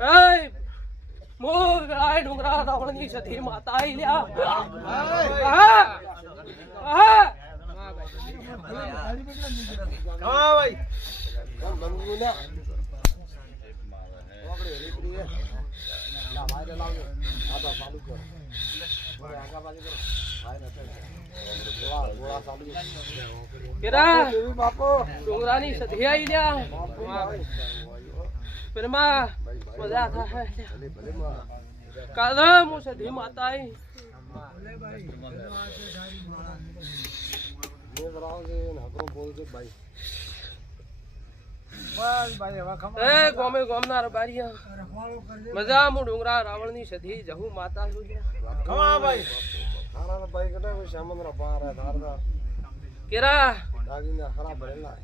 એ મોર આય ડુંગરા રાવણની સધી માતા આઈ લ્યા હા હા ભાઈ ડુંગરાની સધી આઈ લ્યા પેરમાં મજા થાય કાલે હું સધી માતા આઈ એ ગોમે ગોમના રબારિયા મજા હું ડુંગરા રાવણની સધી જહુ માતા છું ખમા ભાઈ ખાના ભાઈ કટા કોઈ સામાન રા પાર હે ધારદા કેરા દાગીના ખરાબ ભરેલા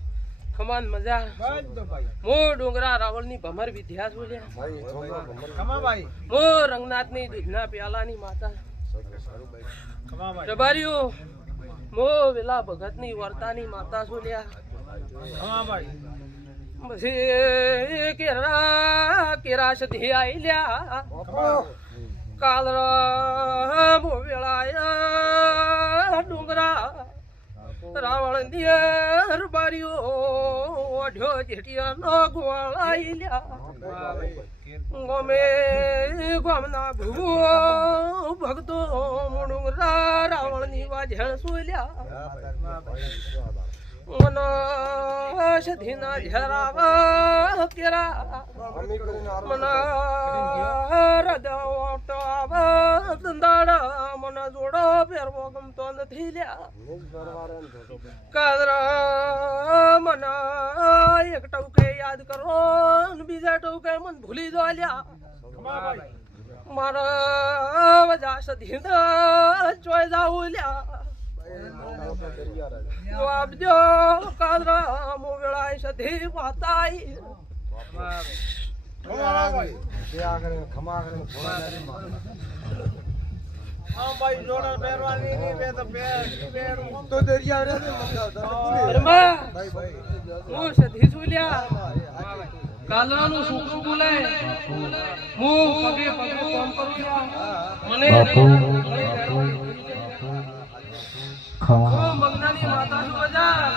ખમાન મજા બધો ભાઈ મો ડુંગરા રાવણની ભમર વિદ્યા છું લ્યા ભાઈ ખમા ભાઈ મો રંગનાથની દૂધના પ્યાલાની માતા ખમા ભાઈ રબારિયો મો વેલા ભગતની વર્તાની માતા છું લ્યા ખમા ભાઈ પછી કેરા સધી આઈ લ્યા કાલ મો વેળાયા ડુંગરા રાવણ દિયર બારીઓ ઓઢ્યો જેટિયા નો ગોળાઈ લ્યા ગમે ગમના ભૂવો ભક્તો ડુંગરા રાવણની વાજળ સુલ્યા મન સધીના ઝરાવા કેરા મન રદવાટા દંદાડા મન જોડો પહેરવો ગમતો નથી લ્યા કાદરા મન એક ટવકે યાદ કરો બીજા ટવકે મન ભૂલી દો લ્યા મારા વજા સધી ચોય જાઉં લ્યા જવાબ દો કાદરા મોવેળાય સધી માતાઈ ખમા કરીને હા ભાઈ જોડા પહેરવાની ની બે તો પહેર તો દરિયા રે ભાઈ હું સધી સુલ્યા કાદરાનું સુકું બોલે હું પગે પગે કામ કરું મને મગનાની માતા શું બજા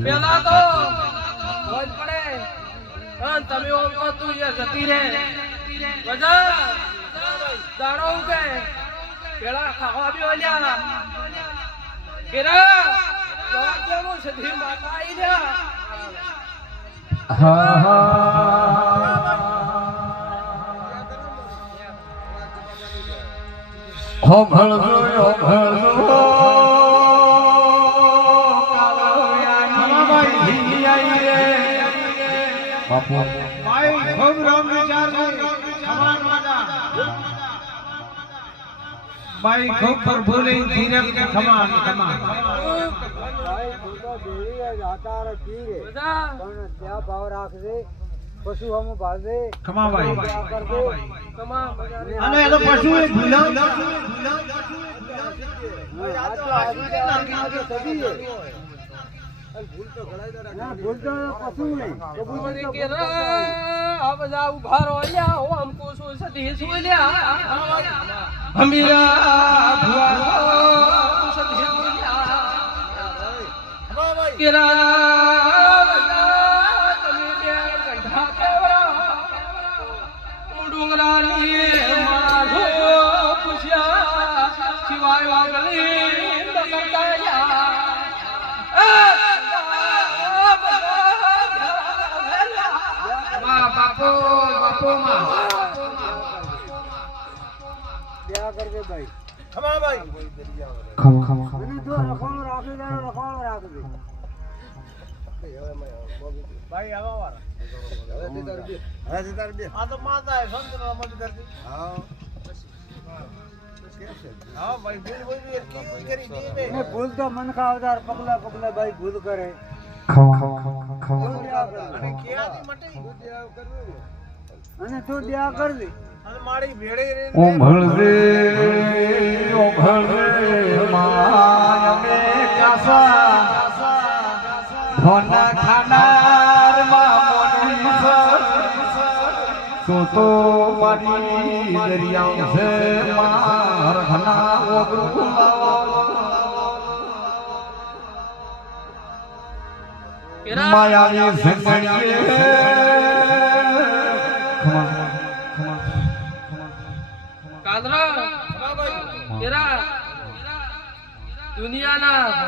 પેલા તો રોજ પડે તમે ઓમ તો તું એ જતી રે બજા દાડો ઉગે પેલા ખાવા બી ઓલ્યા કેરા જવાબ સધી માતા આઈ લ્યા હા હા હો ભળજો બાપુ ભાઈ ખૂબ રામ વિચાર સમાન માતા ભાઈ ખૂબ પર ભૂલે ધીરજ કે ખમાન ખમાન ભાઈ તો દેવી જાતા રખી રે પણ ત્યાં ભાવ રાખજે પશુ હમ ભાજે ખમા ભાઈ કમા અને એ તો પશુ એ ભૂલાવ ભૂલ તો પશુ નહીં મને કે આ બધા ઉભા રહો લ્યા હો हमको सो सदी सुल्या હમીરા ભુવા સદી સુલ્યા કેરા તમે બે ગંઢા કેવરા ડુંગરાની મારો પૂછ્યા સિવાય વાગલી ન કરતા લ્યા બાપો બાપો માં क्या करके भाई खमा भाई ખમા जो रखोण રાખી દે રખોણ રાખ દે ભાઈ આવા વાળા હવે દીદાર બે આ તો માતા હે સંત નો મત કરતી હા હા ભાઈ ભૂલ કોઈ કરી દી મે ભૂલ તો મન કા અવતાર પગલા પગલા ભાઈ ભૂલ કરે અને કિયાની મટી અને તું દયા કર દે અને મારી ભેળે રે ઓંભળજે માય મે કાસા ધોના ખાનાર માં મોની તો મારી દરિયા છે માર ઘના ઓગરું માયાની સંગણીએ કાંદરા કેરા દુનિયાના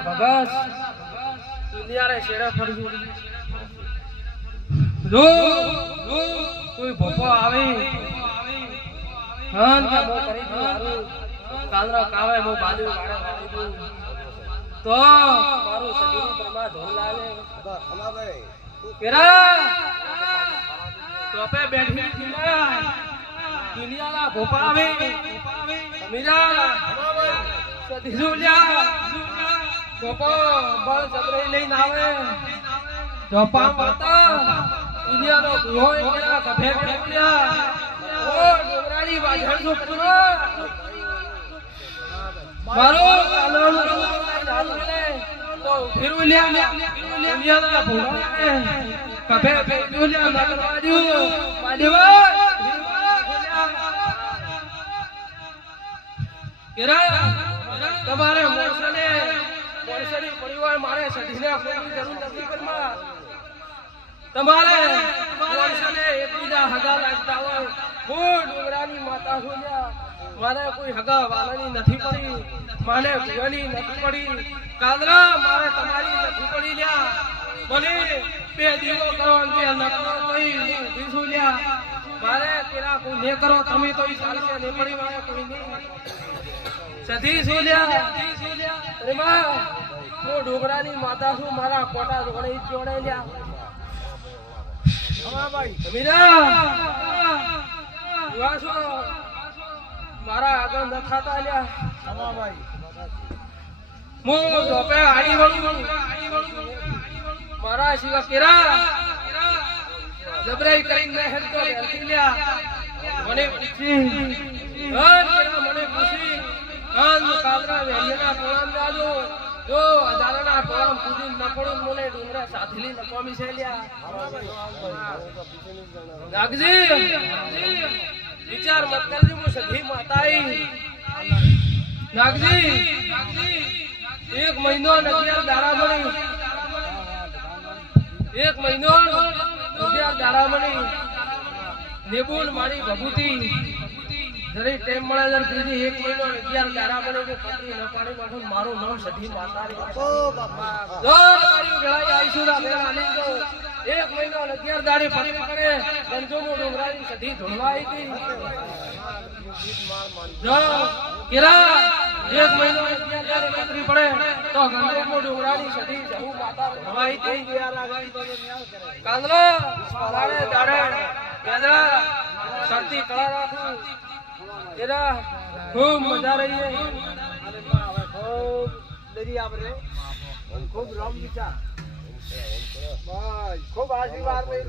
ભગત દુનિયાને શેરે ફરજું જો કોઈ ભોપો આવે હન કે મો કરી દઉં મારું કાંદરા કાવે મો બાજુ વાળે વાળી દઉં તો મારું સદીની પરમા ઢોલ લાલે કેરા ટોપે બેઠી દુનિયાના ભોપા આવે મીરા સદીજુલ્યા ભોપો બળ સબરે લઈને આવે ચોપા પાતા દુનિયાનો હોય કેરા કભે બેઠ્યા ઓ ડોગરાની વાજણ નો પૂરો મારો કાલવાનો તો ફિરુલ્યા દુનિયાના ભોપા કભે બેઠ્યા નગરવાજુ માદેવા તમારે મોરસની પડી હોય મારે સધીને આપવાની જરૂર નથી પરમાં તમારે મોરસને એકબીજા હગા લાગતા હોય હું ડુંગરાની માતા છું મારે કોઈ હગા વાલાની નથી પડી મારે ભુવાની નથી પડી કાંદરા મારે તમારી નથી પડી લ્યા મને બે દીવો કરો બે ન કરો તોય ઊભી છું લ્યા મારે તેરા કોઈ ને કરો તમે તો ચાલશે ને પડી મારે કોઈ નહીં સધી સોલ્યા અરે માં હું ડોગરાની માતા છું મારા કોટા જોડે જોડે લ્યા મીરા વાસો મારા આગળ ન ખાતા લ્યા હું ધોપે આડી વળું મારા શિવા કેરા જબરાઈ કરીને હેરતો હેરતી લ્યા મને પૂછી મને પૂછી કાંદરા વેલિયાના ટોળામ જાજો જો અજારાના ટોળામ કુદી ન પડું મને ડુંગરા સાથેલી નકોમી છે લ્યા નાગજી વિચાર મત કરજો હું સધી માતાઈ નાગજી એક મહિનો નદિયા દાડા મળી એક મહિનો નદિયા દાડા મળી નેબુલ મારી ભભૂતિ જરી ટાઈમ મળે જર બીજી એક મહિનો 11 દાડા મળે કે પત્રી ન પાડી મારું મારું નામ સધી માતા રે ઓ બાપા જો મારી ગળાઈ આઈશું ના મેરા આલી તો એક મહિનો 11 દાડે ફરી પડે ગંજોમો ડોંગરાની સધી ધોળવાઈ ગઈ જો કેરા એક મહિનો 11 દાડે પત્રી પડે તો ગંજોમો ડોંગરાની સધી જહુ માતા ધોળવાઈ ગઈ ગયા લાગી તો ન્યાલ કરે કાંદલો પાડે દાડે કેદરા શક્તિ કળા રાખું એરા ખૂબ મજા રહી હે ખૂબ દરિયા પર ખૂબ રામ વિચાર ખૂબ આશીર્વાદ રહી